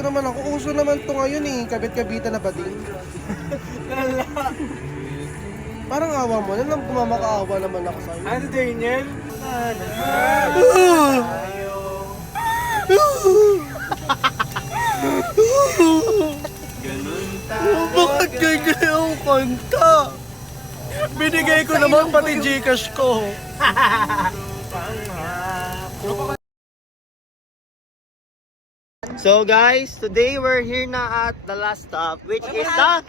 naman ako, uso naman to ngayon eh, kabit-kabitan na bading. Parang awa mo, na lang pumamakaawa naman ako sa'yo. Ano, Daniel? Bakit ganyan yung kanta? Binigay ko naman pati Gcash ko. So guys, today we're here na at the last stop, which is the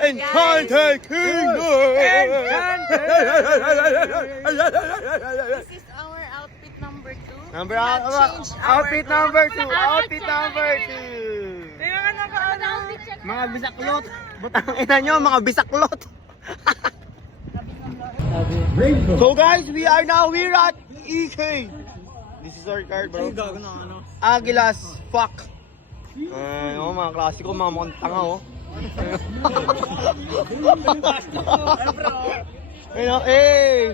Enchanted Kingdom! This is our outfit number 2. Outfit number 2! Outfit number 2! Mga bisaklot! Butang ina nyo, mga bisaklot! So guys, we are at EK! This is our card, bro. Agilas, fuck! Ayun, mga klasiko, mga mukhang tanga, oh. Ayun, eh!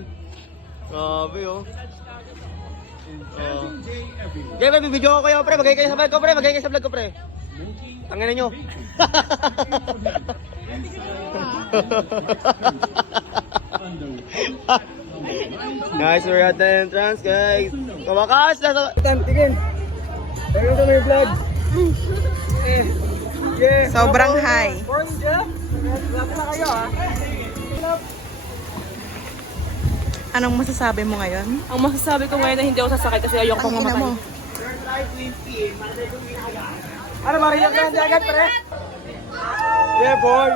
Grabe, oh. Okay, may video ko kayo, pre. Magay kayo sa vlog ko, pre. Magay kayo sa vlog ko, pre. Tangina nyo. Guys, we're at the entrance, guys. Kawakas! Tigin! Ayun sa may vlog. Sobrang high. Anong masasabi mo ngayon? Ang masasabi ko ngayon na hindi ako sasakay kasi ayoko pang Ang ina mo. mamatay. Ano ba rin yung grande agad, pre? Yeah, boy!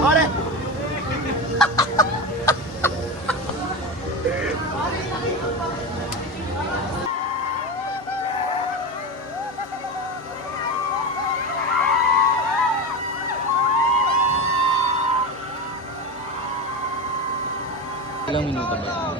Ore! Ilang minuto ba?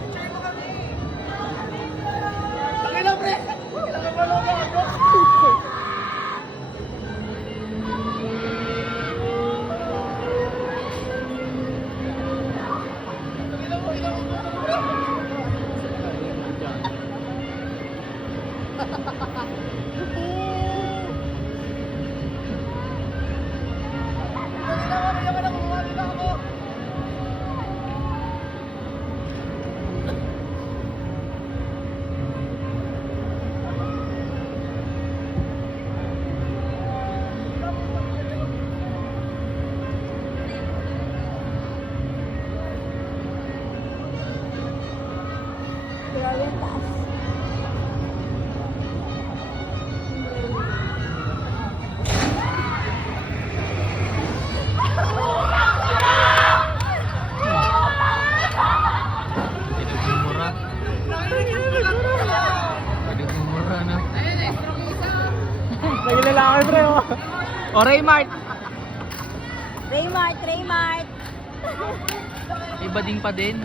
Naglalaki, pre, oh. O, Raymart! Raymart! Iba din pa din.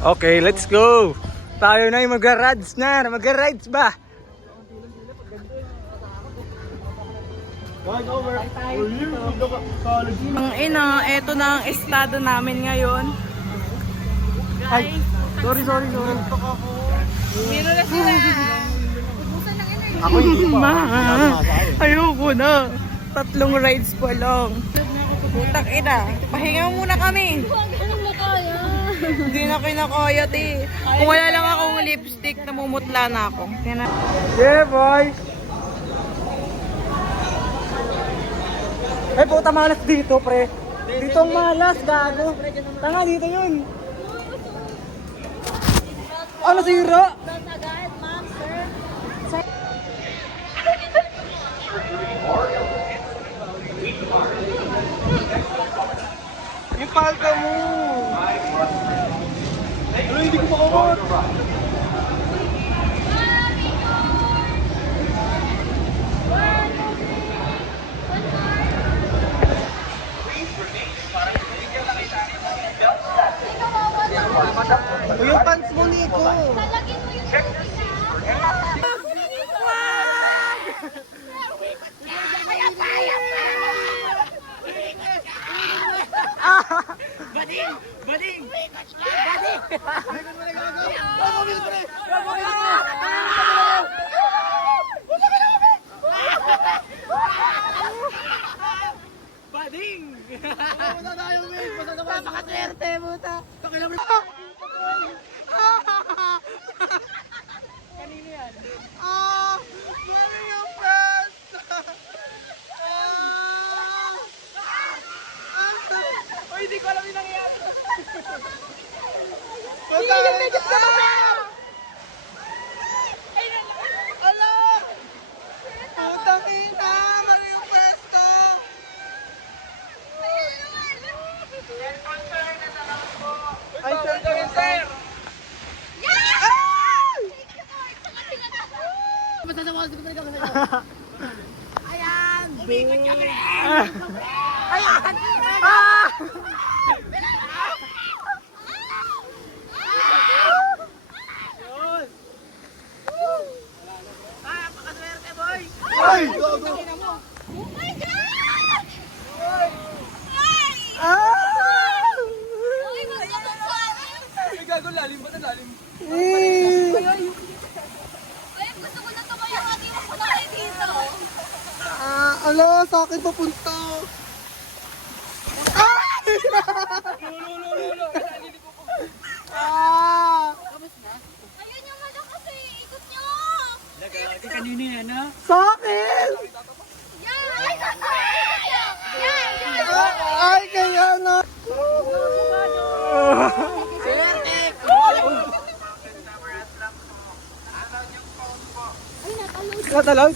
Okay, let's go! Tayo na yung mag-rides na! Mag-rides ba? Ang ina, eto na ang estado namin ngayon. Ay, sorry. Meron na sila. Ako hindi pa. Ayoko na. 3 rides pa lang. Putang ina. Pahinga muna kami. Hindi na kinakaya, te. Kung wala lang akong lipstick, namumutla na ako. Yeah, boy! Ay, puta malas dito, pre. Dito ang malas, gago. Tanga, dito yun. Ano, sira? Yung palga mo! Ano, hindi ko makawat! ko. Lalagyan mo yung Putang ina, mali yung pwesto. Ay, sir. Ay! Oh my God! Uy, gusto ko na tumayo. Iwan ko na kayo dito. Ala, sa akin papunta. Ayun yung ano kasi. Ikot nyo. Sa akin! Ay, kaya na! Natalog?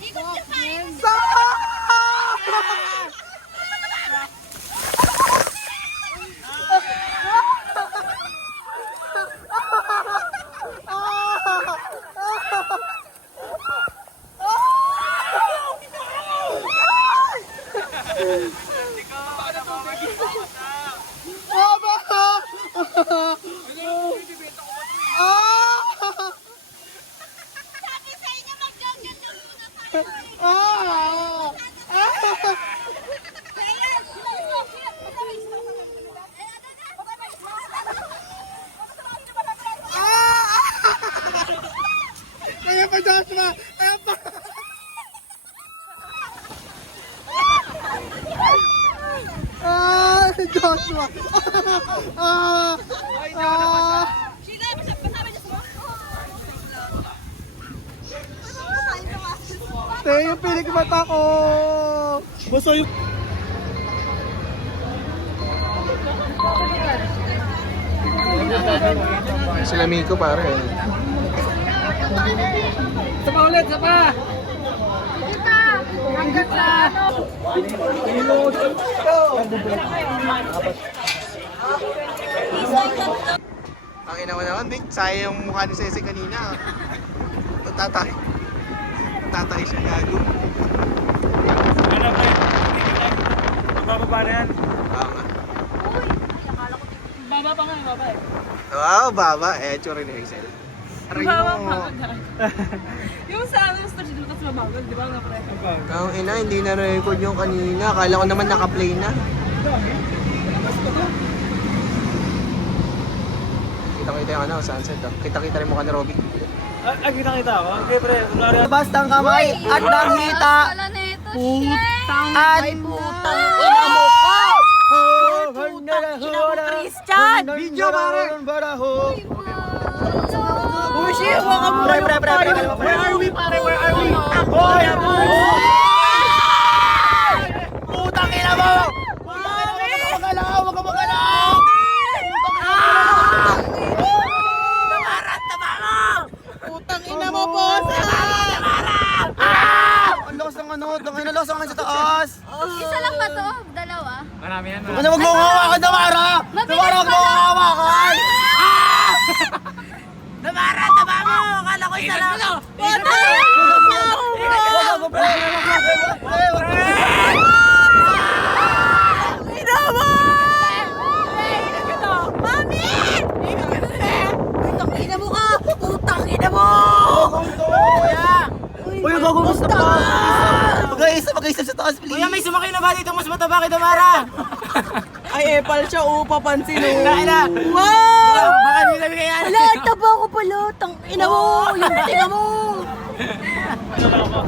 Ikot nyo pa. Sabi sa inyo, mag-ganyan muna tayo. Kaya pa, Joshua! Kaya pa! Si Joshua! Tayo yung pilik mata ko! Basta yung... Sila Miko pare. Ang ina mo naman, Vic. Sayang yung mukha ni Ceci kanina. Tatay. Tatay siya gago. Bababa na yan. Baba pa nga, baba eh. Wow, baba. Tsura ni Excel. Baba pa nga. Yung sa amin, station dito sa mabagal, di ba nga pre? Ang ina, hindi na record yung kanina. Akala ko naman naka-play na. Kita-kita yung sunset. Kita-kita rin mukha ni Robby. Kita ako. Okay, pre. Bastang kamay at nakita. Wala na ito, Ay, putang ina mo ko! Putang ina mo, Christian! Video pare! Uy, siya, huwag ka muna. Where are we pare? Where are we? Boy! Putang ina mo! Huwag ka magalaw! Putang ina mo, boss! Ang lakas ng ano, ang lakas ng sa taas! Isa lang ba to? Dalawa? Marami yan. Ano wag mo hawakan, Damara? Damara, wag mo hawakan! Damara, taba mo! Akala ko isa lang. Wag mo, pre! gagawin sa taas? Mag-aisa sa taas, please. Kuya, may sumakay na ba dito? Mas mataba kay Damara. Ay, epal siya, papansin oh. Kaila. Wow! Baka hindi kami kaya. Wala, taba ko pala. Tang ina mo, yung tinga mo.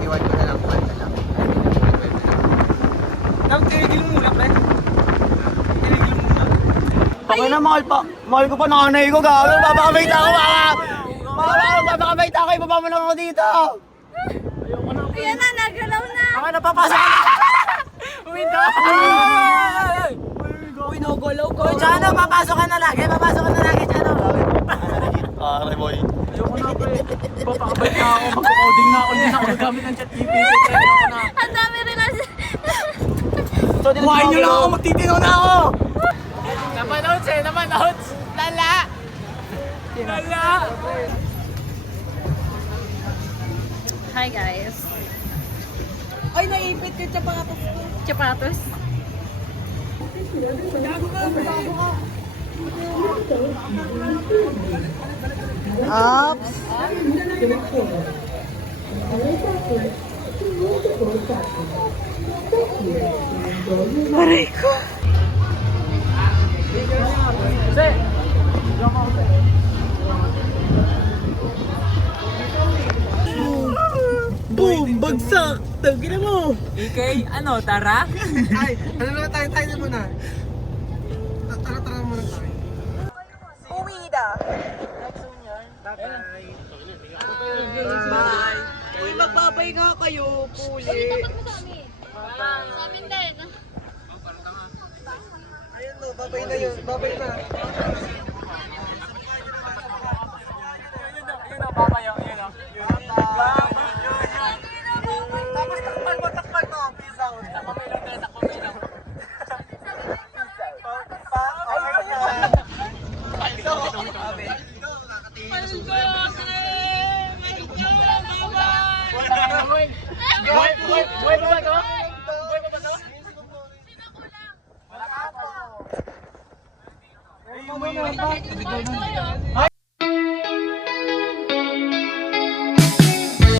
Iwan ko na lang, Tigil mo muna, pre. Tigil mo muna. Pakay na, mahal ko pa nanay ko, gago. Babakabait ako, babakabait ako. Ibaba mo lang ako dito. Ayan na, nagalaw na. Baka napapasok ka na. Uwinto. Uy, nagalaw ko. Uy, Chano, papasok ka na lagi, Chano. Aray, boy. Ayoko na, pre. Papakabait na ako, magkakoding na ako, hindi na ako nagamit ng chat GPT. Ayoko na. Ang dami rin kasi. Kuhain nyo lang ako, magtitinaw na ako. Napanood. Lala. Hi guys. Ay, naipit yung chapatos ko. Chapatos. Ups. Aray ko. Boom! Bagsak! Tagina mo! EK, ano, tara? Ay, ano naman tayo muna. Tara muna tayo. Uwi na! Bye-bye. Bye! Uy, magbabay nga kayo, puli. Dapat mo sa amin. Sa amin din. Ayun no, babay na yun. Babay na. Tapos takpan mo. Peace out. Takpan mo. Buhay pa ba ito? Wala ka po.